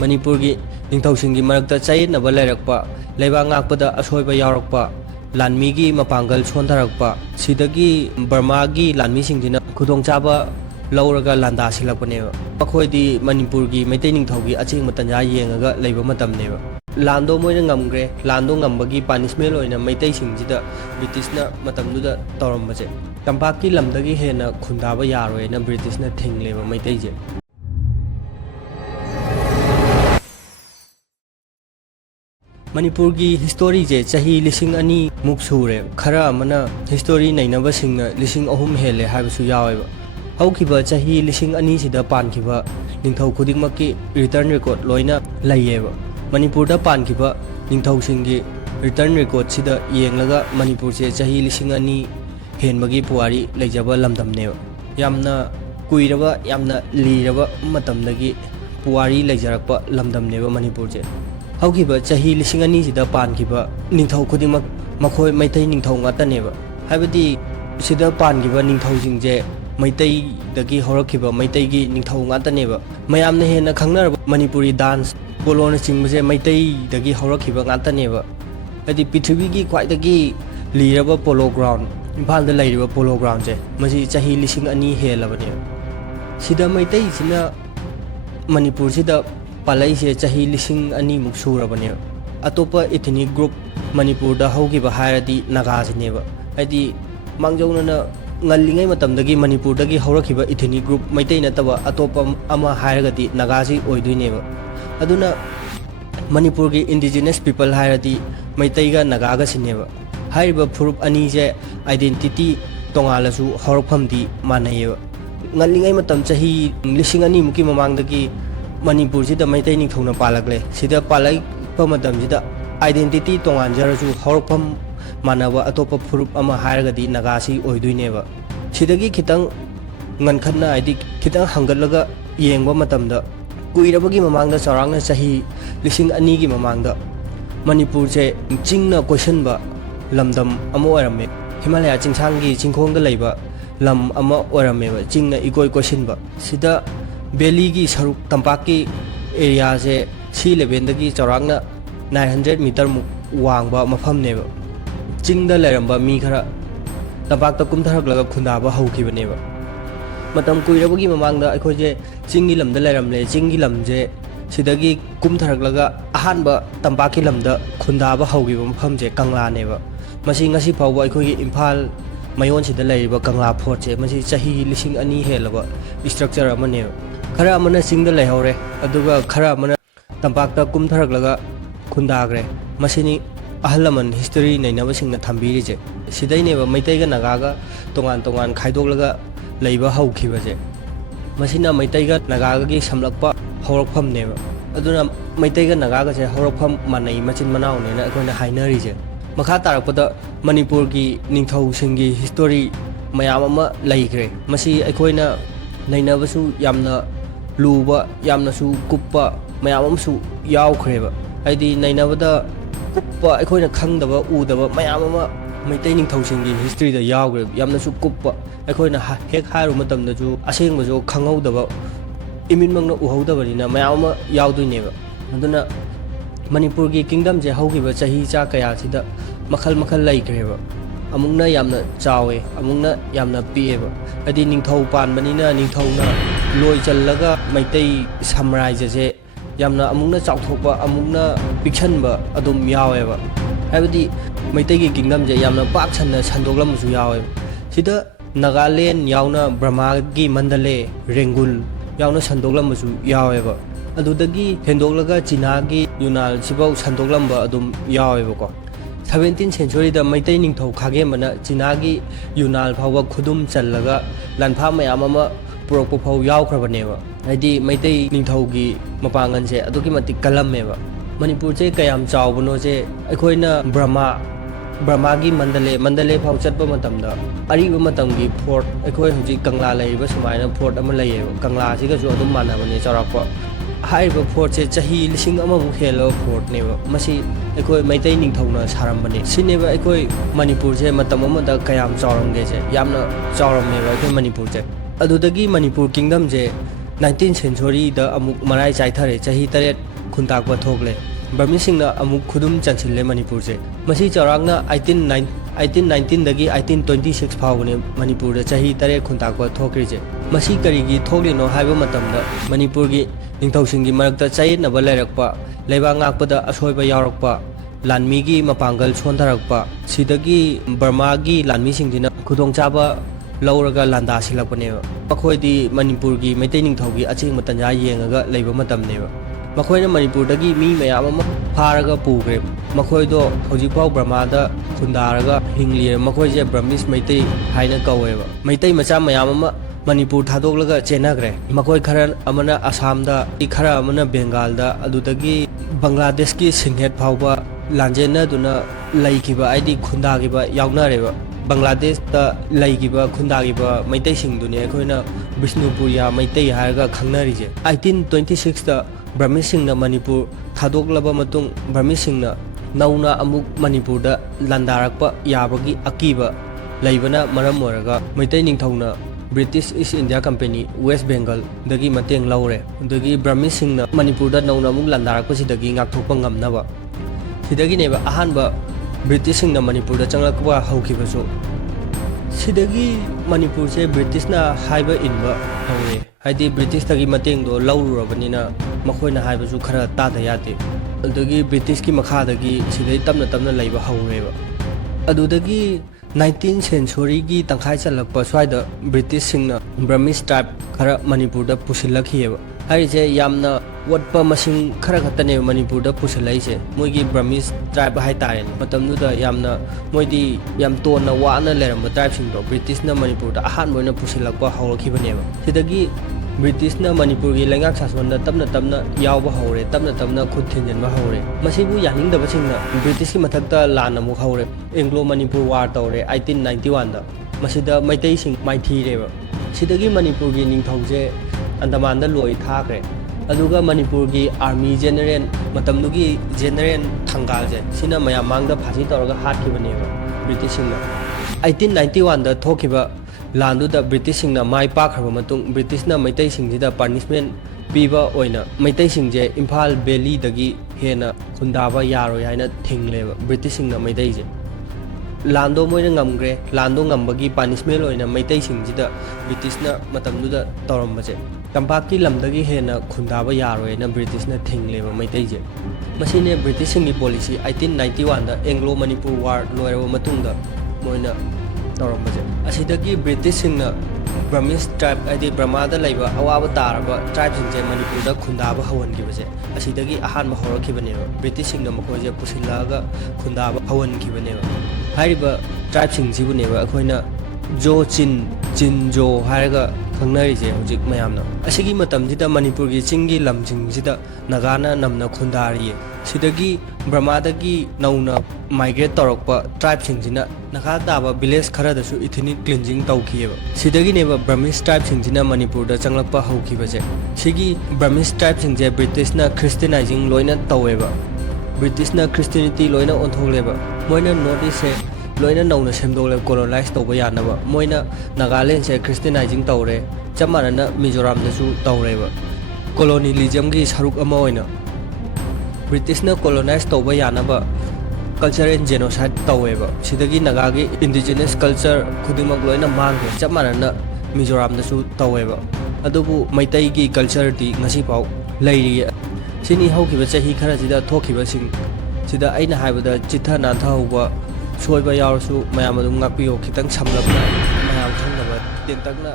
Manipur gi ningthau singgi marakta chayinaba lairakpa Leibak ngakpada asoiba yaorakpa lanmi gi mapangal sontharakpa sidagi Burma gi lanmi singdina khudongchaba lauraga landa silakpaneba makhoi Manipur gi maitai ningthau gi aching matanja yengaga leiba matamneba lando moina ngamgre lando ngambagi punishment oina maitai singjida Britishna matamduda tawrambaje Tmba ki lamdagi hena khundaba yaroina Britishna thingleba maitai je Manipur gi history je chahi lising ani muk sure khara amana history nainaba singna lising ahum hele haibasu yaweba haukiba chahi lising ani sida pankiba ningthau khudingmakki return record loina layeba Manipur da pankiba ningthau singgi return record sida yenglaga Manipur je chahi lising ani henbagi puari leijaba lamdamneba yamna kuiraba yamna liraba matamdagi puari leijarakpa lamdamneba Manipur je haukiba chahi lising ani sida pankiba ningthau khudingmak makhoi maitai ningthau ngataneba haibadi sida pankiba ningthau singje maitai dagi horakiba maitai gi ningthau ngataneba mayamna hena khangnaraba Manipuri dance bolona chingbaje maitai dagi horakiba ngataneba adi prithvi gi khwai dagi liraba polo ground imphal da lairiba polo ground je masi chahi lising ani helabane sida maitai sina Manipur sida palai se chahi lising ani muk surabane atopa ethnic group Manipur da haukiba hairadi naga sineba adi mangjona ngallingai matamdagi Manipur dagi horakiba ethnic group maitai nataba atopa ama hairagadi nagasi oiduineba aduna Manipur gi indigenous people hairadi maitai ga naga ga sineba hairiba furup ani je identity tongalasu horokphamdi manayeba ngallingai matam chahi lising ani muki mamangdagi Manipur sida maitai ningthona palakle sida palai pamatam sida identity tonganjarasu horokpham manaba atopa furup ama hairagadi nagasi oiduineba sidagi khitang ngankhatna aidi khitang hangatlaga yengba matamda kuirabagi mamangda charangna chahi lising ani gi mamangda Manipur je chingna questionba lamdam ama oirame Himalaya chingsangi chingkhongda leiba lam ama oirameba chingna igoi questionba sida Valley gi saruk tampaki area je sea level dagi charangna 900 meter muk wangba mafam neba chingda leramba mi khara tampakta kumtharaklaga khundaba haukibaneba matam kuirabagi mamangda akhoi je chingi lamda leramle chingi lamje sidagi kumtharaklaga ahanba tampaki lamda khundaba haugiba mafam je kangla neba masi ngasi phawba akhoi gi imphal mayon sida leiriba kangla fort je masi chahi lising ani helaba structure amane khara amana singda leihore aduga khara amana tampakta kumtharaklaga khundagre masini ahalaman history nainaba singna thambiri je sidaineba maitai ga naga ga tongan khaidoglaga leiba haukiba je masina maitai ga naga gi samlakpa horokpham neba aduna maitai ga naga ga je horokpham manai machin manao ne na akoina hainari je makha tarakpada Manipur gi ningthau singgi history mayam ama leigre masi akoina nainabasu yamna luba yamnasu kuppa mayam amsu yawkhreba haidi nainabada kuppa akoina khangdaba udaba mayam ama maitai ningthau singgi history da yawgre yamnasu kuppa akoina hek hairu matamdaju asengbajo khanghaudaba iminmangna uhaudabani mayam ama yawduineba aduna Manipur gi kingdom je haugiba chahi cha kaya sida makhal laikreba amungna yamna chawe amungna yamna pieba adi ningthau panbanina ningthauna loi challaga maitai samurai je yamna amungna chauthokba amungna pikchanba adum yaweba habadi maitai gi kingdom je yamna pak channa sandoglamsu yaweba sida Nagaland yauna Burma gi mandale rengul yauna sandoglamsu yaweba adudagi hendoglaga China gi yunal sibau sandoglamaba adum yaweba ko 17th century da maitai ningthau khagembana China gi yunal phawa khudum challaga lanpha mayam ama purokpa phau yawkhrabaneba haidi maitai ningthau gi mapangan je adugi matik kalammeba Manipur je kayam chawbano je aikoina Burma gi mandale phau chatpa matamda ariba matamgi fort aikoi Hwjik kangla leiba sumaina fort ama leiba kangla siga ju adum manabane charakpa haiba fort je chahi lising ama mu helo fort neba masi aikoi maitai ningthauna sarambane sineba aikoi Manipur je matam amada kayam chawramge je yamna chawrammeba aikoi Manipur je adudagi Manipur kingdom je 19th century da amuk marai chaithare chahi taret khuntakpa thokle Burmese-singna amuk khudum chanchille Manipur je masi chaurangna 1819 dagi 1826 phawne Manipur da chahi taret khuntakpa thokri je masi karigi thoklino haiba matamda Manipur gi ningthausingi marakta chainaba lairakpa Leibak ngakpada asoiba yaorakpa lanmi gi mapangal chondarakpa sidagi Burma gi lanmi singdina puthokchaba lauraga landa silakpaneba makhoi Manipur gi maitai ningthaugi aching matanja yengaga leiba matamneba makhoi Manipur dagi mi mayam ama pharaga pugre makhoi do Hwjik pau Burma da khundaraga hingli makhoi je Burmese maitai haina kaweba maitai macha mayam ama Manipur thadoglaga chenagre makhoi khara amana Assam da khara amana Bengal da adudagi Bangladesh ki singhet phawba lanjena duna laikiba aidi khundagiba yaunareba Bangladesh da laikiba khundagiba maitai singdune khoina Bishnupuriya maitai harga khangnarije 1826 da Burmese singna Manipur thadоклaba matung Burmese singna nauna amuk Manipur da landarakpa yabagi akiba laibana maram oraga maitai ningthauna British East India Company West Bengal dagi mateng laure dagi Burmese singna Manipur da nauna amuk landarakpa sidagi ngakthokpa ngamnaba sidagi neba ahanba British singna Manipur da changlakwa haukibasu sidagi Manipur se British na haiba inba haure haidi British tagi mateng do laururabanina makhoi na haibasu khara tada yate adagi British ki makha dagi sidai tamna laiba haureba adudagi 19th century gi tangkhai chalakpa swaida British singna Burmese tribe khara Manipur da pusilakhieba harise yamna watpa masing khara khatane Manipur da pusilaise moigi Burmese tribe hai taren matamnu da yamna moidi yam tonna wana leram tribe sing do British na Manipur da ahan moina pusilakpa hawrakhibaneba sidagi British na Manipur gi lengak sason da tamna yawba haure tamna khut thinjanba haure masibu yaningdaba singna British ki mathakta lan amu haure Anglo Manipur war tawre 1891 da masida maitai sing maithireba sidagi Manipur gi ningthauje Andaman da loi thakre aduga Manipur gi army general matamnugi general thangal je sina mayam mangda phaji tawraga hatkibaneba British singna 1891 da thokkhiba landu da British singna mai pakhaba matung British na maitai singjida punishment piba oina maitai singje Imphal Valley dagi hena khundaba yaro yaina thingleba British singna maitai je lando moina ngamgre lando ngambagi punishment oina maitai singjida British na matamdu da tawrambaje tampaki lamdagi hena khundaba yaro yaina British na thingleba maitai je masine British singi policy 1891 da Anglo Manipur war loiraba matungda moina tawrambaje asidagi British singna Burmese tribe adi Burma da laiba awaba taraba tribe singje Manipur da khundaba hawangibaje asidagi ahanba horakhibaneba British singna makhoje pusilaga khundaba hawangibaneba hariba tribe singsibuneba akhoina Jo Chin Jo haraga khangnarise hojik mayamna asigi matamjida Manipur gi chingi lamjingjida nagana namna khundari sidagi Burma dagi nauna migrate torokpa tribe singjina nakha daba village khara dasu ethnic cleansing tawkhiyeba sidagi neba Burmese tribe singjina Manipur da changlakpa haukibaje sigi Burmese tribe singje British na Christianizing loina taweba British na Christianity loina ontholeba moina notice se loina nauna semdole colonize tawba yanaba moina Nagaland se Christianizing tawre chamanana Mizoram dasu tawreba colonialism gi saruk ama oina British na colonize tawba yanaba cultural genocide taweba sidagi Nagagi indigenous culture khudingmak loina mangre chamanana Mizoram dasu taweba adubu maitai gi culture di ngasi pau lairi sini haukiba chahi khara sida thokkhiba sing sida aina haibada chitha nantha huba soiba yaorasu mayam adum ngakpiyo khitang samlapna mayam khangnaba tentakna